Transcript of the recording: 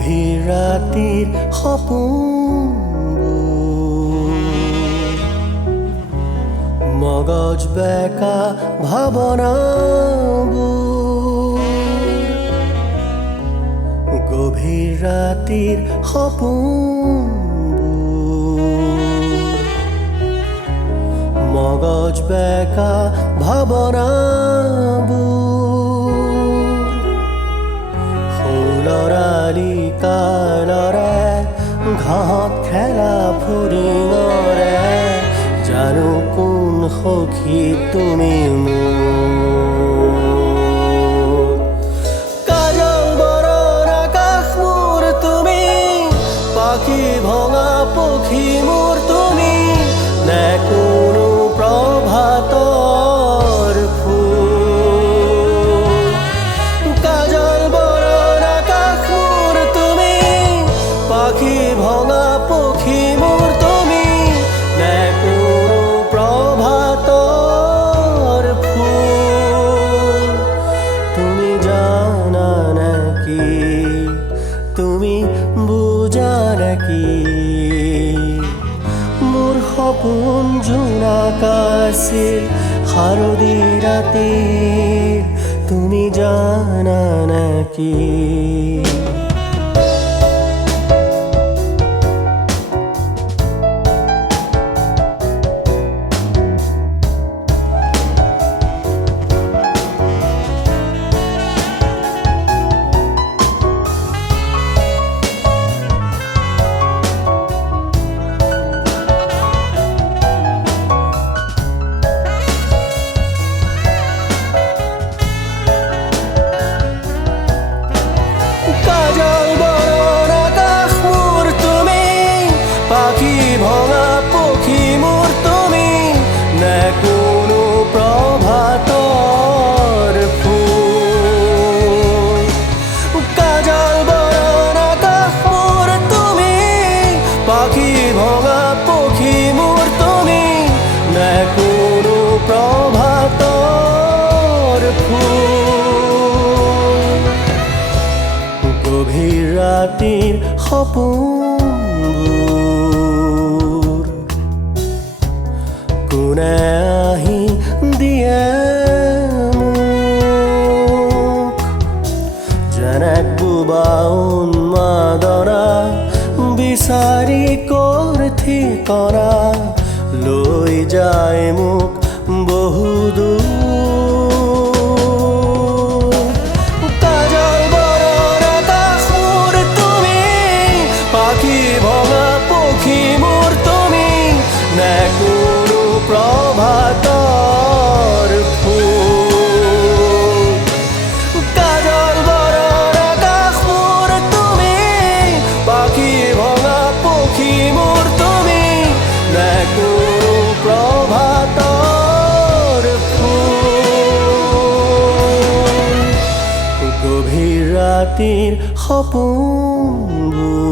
গভীৰ ৰাতিৰ সপোনবোৰ মগজ বেকা ভাৱনাবোৰ গভীৰ ৰাতিৰ সপোনবোৰ মগজ বেকা ভাৱনাবোৰ লৰালি কালৰে ঘাঁহত খেলা ফৰিঙৰে জানো কোন সখী তুমি মোৰ কাজল বৰণ আকাশ মোৰ তুমি পাখি ভঙা পক্ষী মোৰ তুমি নে কোনো প্ৰভাতৰ ফুল কাজল পাখি ভঙা পক্ষী মোৰ তুমি নে কোনো প্ৰভাতৰ ফুল তুমি জানা নাকি তুমি বুজা নাকি মোৰ সপোন জোনাক আছিল শাৰদী ৰাতিৰ তুমি জানা নাকি পাখি ভঙা পক্ষী মোৰ তুমি নে কোনো প্ৰভাতৰ ফুল কাজল বৰণ আকাশ মোৰ তুমি পাখি ভঙা পক্ষী মোৰ তুমি নে কোনো প্ৰভাতৰ ফুল গভীৰ ৰাতিৰ সপোনবোৰ কোনে আহি দিয়ে মোক যেনেক বোবা উন্মাদনা বিচাৰি কৰ ঠিকনা লৈ যায় মোক বহুদূৰ পাখি ভঙা পক্ষী মোৰ তুমি নে কোনো প্ৰভাতৰ ফুল কাজল বৰণ আকাশ মোৰ তুমি পাখি ভঙা পক্ষী মোৰ তুমি নে কোনো প্ৰভাতৰ ফুল গভীৰ ৰাতিৰ সপোনবোৰ